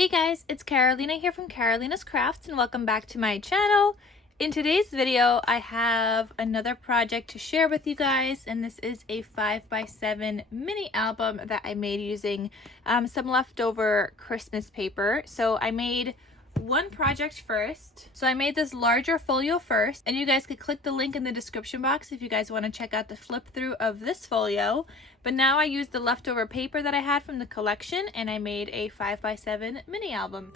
Hey guys, it's Carolina here from KarolinasKrafts and welcome back to my channel. In today's video, I have another project to share with you guys, and this is a 5x7 mini album that I made using some leftover Christmas paper. So I made one project first. So I made this larger folio first, and you guys could click the link in the description box if you guys want to check out the flip through of this folio. But now I used the leftover paper that I had from the collection and I made a 5x7 mini album.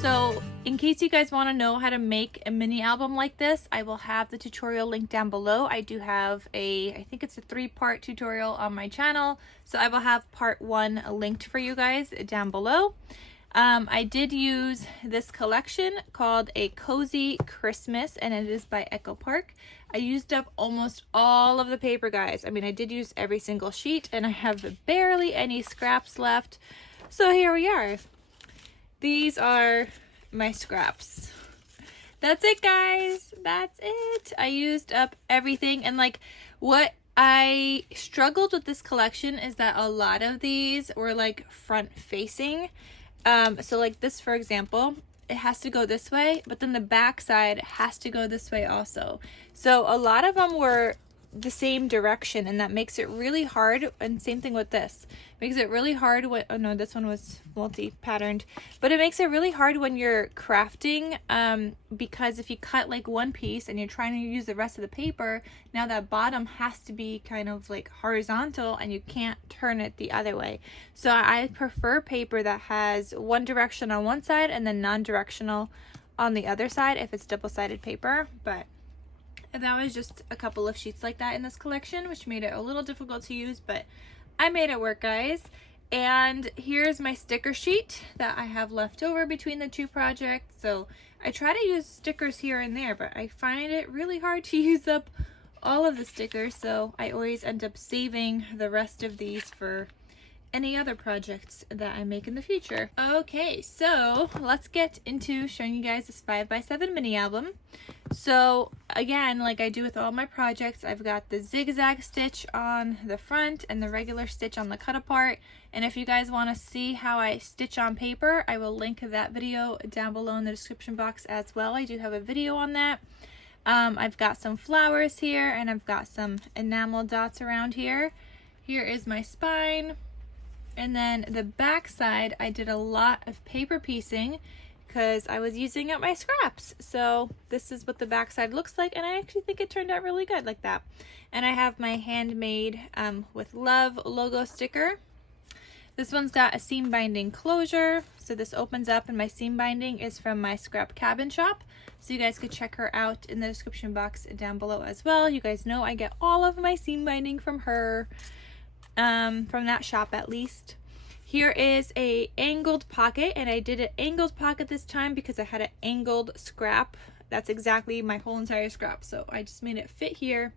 So in case you guys want to know how to make a mini album like this, I will have the tutorial link down below. I do have I think it's a 3-part tutorial on my channel. So I will have part 1 linked for you guys down below. I did use this collection called A Cozy Christmas, and it is by Echo Park. I used up almost all of the paper, guys. I mean, I did use every single sheet, and I have barely any scraps left. So here we are. These are my scraps. That's it, guys. That's it. I used up everything, and like what I struggled with this collection is that a lot of these were like front facing. So like this, for example, it has to go this way, but then the back side has to go this way also. So a lot of them were the same direction, and that makes it really hard. And same thing with this, makes it really hard when, oh no, this one was multi-patterned, but it makes it really hard when you're crafting, because if you cut like one piece and you're trying to use the rest of the paper, now that bottom has to be kind of like horizontal and you can't turn it the other way. So I prefer paper that has one direction on one side and then non-directional on the other side if it's double-sided paper. But that was just a couple of sheets like that in this collection, which made it a little difficult to use, but I made it work, guys. And here's my sticker sheet that I have left over between the two projects. So I try to use stickers here and there, but I find it really hard to use up all of the stickers, so I always end up saving the rest of these for any other projects that I make in the future. Okay, so let's get into showing you guys this 5x7 mini album. So again, like I do with all my projects, I've got the zigzag stitch on the front and the regular stitch on the cut apart. And if you guys want to see how I stitch on paper, I will link that video down below in the description box as well. I do have a video on that. I've got some flowers here, and I've got some enamel dots around here. Here is my spine. And then the back side, I did a lot of paper piecing because I was using up my scraps. So this is what the back side looks like, and I actually think it turned out really good like that. And I have my handmade with love logo sticker. This one's got a seam binding closure, so this opens up, and my seam binding is from my scrap cabin shop. So you guys could check her out in the description box down below as well. You guys know I get all of my seam binding from her. From that shop at least. Here is a angled pocket, and I did an angled pocket this time because I had an angled scrap. That's exactly my whole entire scrap, so I just made it fit here.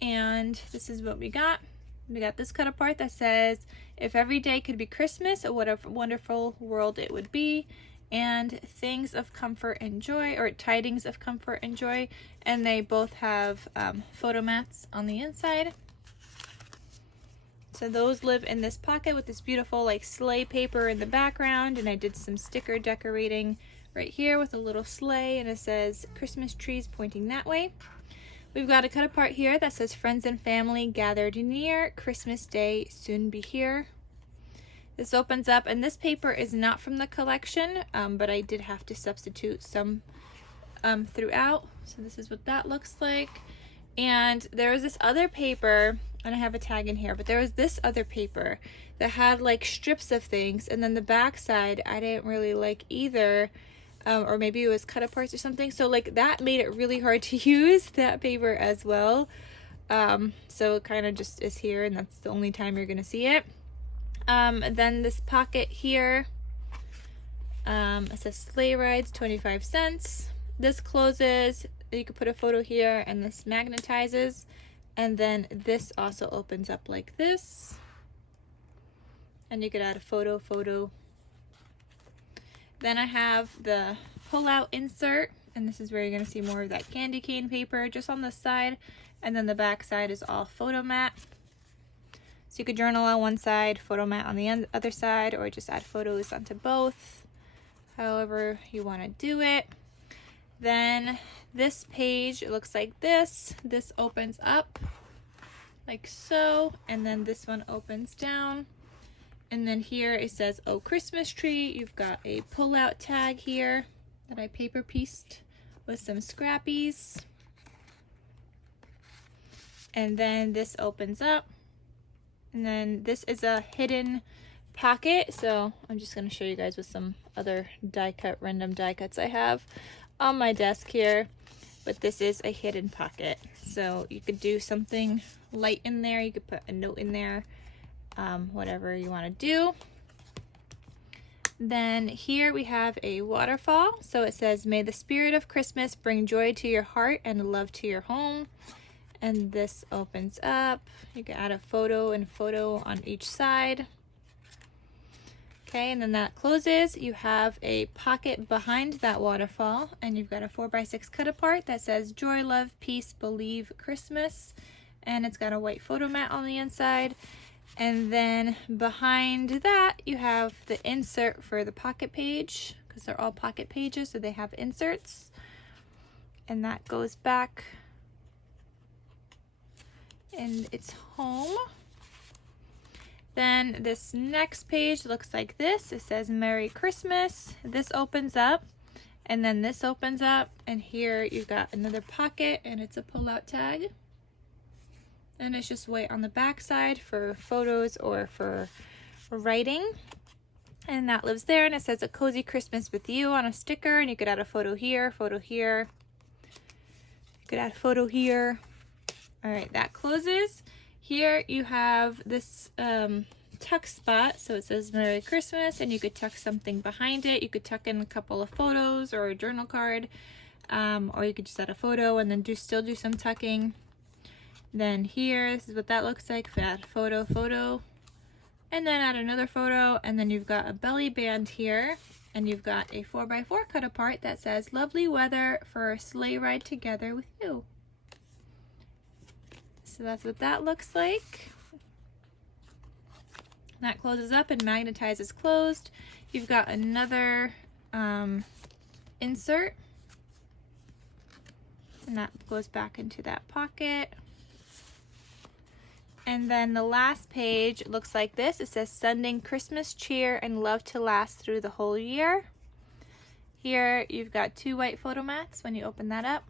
And this is what we got. We got this cut apart that says, "If every day could be Christmas, what a wonderful world it would be," and "Things of comfort and joy," or "Tidings of comfort and joy," and they both have photo mats on the inside. So those live in this pocket with this beautiful like sleigh paper in the background, and I did some sticker decorating right here with a little sleigh, and it says Christmas trees pointing that way. We've got a cut apart here that says "Friends and family gathered near, Christmas Day soon be here." This opens up, and this paper is not from the collection, but I did have to substitute some throughout. So this is what that looks like. And there was this other paper, and I have a tag in here, but there was this other paper that had like strips of things, and then the back side I didn't really like either, or maybe it was cut aparts or something, so like that made it really hard to use that paper as well. So it kind of just is here, and that's the only time you're gonna see it. Then this pocket here, it says sleigh rides 25 cents. This closes, you could put a photo here, and this magnetizes, and then this also opens up like this, and you could add a photo. Then I have the pull-out insert, and this is where you're going to see more of that candy cane paper just on the side, and then the back side is all photo mat. So you could journal on one side, photo mat on the other side, or just add photos onto both, however you want to do it. Then this page, it looks like this. This opens up like so, and then this one opens down. And then here it says, "Oh Christmas Tree." You've got a pull-out tag here that I paper pieced with some scrappies. And then this opens up. And then this is a hidden pocket. So I'm just going to show you guys with some other random die cuts I have on my desk here. But this is a hidden pocket. So you could do something light in there. You could put a note in there. Whatever you want to do. Then here we have a waterfall. So it says, "May the spirit of Christmas bring joy to your heart and love to your home." And this opens up. You can add a photo and photo on each side. Okay, and then that closes. You have a pocket behind that waterfall, and you've got a 4x6 cut apart that says, "Joy, love, peace, believe, Christmas." And it's got a white photo mat on the inside. And then behind that, you have the insert for the pocket page, because they're all pocket pages, so they have inserts. And that goes back in its home. Then this next page looks like this. It says, "Merry Christmas." This opens up, and then this opens up, and here you've got another pocket, and it's a pull-out tag. And it's just white on the back side for photos or for writing. And that lives there, and it says, "A Cozy Christmas with You" on a sticker, and you could add a photo here, photo here. You could add a photo here. All right, that closes. Here you have this tuck spot. So it says "Merry Christmas," and you could tuck something behind it. You could tuck in a couple of photos or a journal card, or you could just add a photo and then still do some tucking. Then here, this is what that looks like. Add photo, photo, and then add another photo, and then you've got a belly band here, and you've got a 4x4 cut apart that says, "Lovely weather for a sleigh ride together with you." So that's what that looks like. That closes up and magnetizes closed. You've got another insert, and that goes back into that pocket. And then the last page looks like this. It says, "Sending Christmas cheer and love to last through the whole year." Here you've got two white photo mats when you open that up,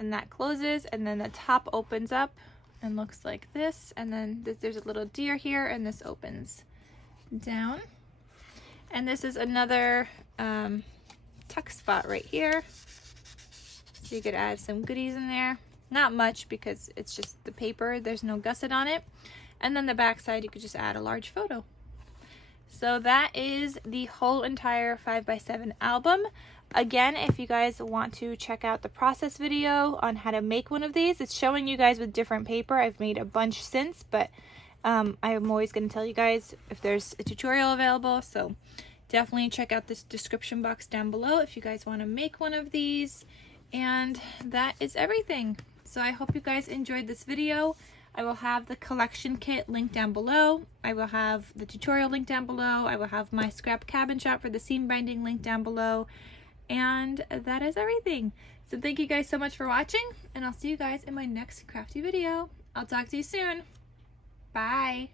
and that closes, and then the top opens up and looks like this, and then there's a little deer here, and this opens down. And this is another tuck spot right here, so you could add some goodies in there. Not much, because it's just the paper, there's no gusset on it. And then the back side, you could just add a large photo. So that is the whole entire 5x7 album. Again, if you guys want to check out the process video on how to make one of these, it's showing you guys with different paper. I've made a bunch since, but I'm always going to tell you guys if there's a tutorial available. So definitely check out this description box down below if you guys want to make one of these. And that is everything. So I hope you guys enjoyed this video. I will have the collection kit linked down below. I will have the tutorial linked down below. I will have my scrap cabin shop for the seam binding linked down below. And that is everything. So thank you guys so much for watching, and I'll see you guys in my next crafty video. I'll talk to you soon. Bye.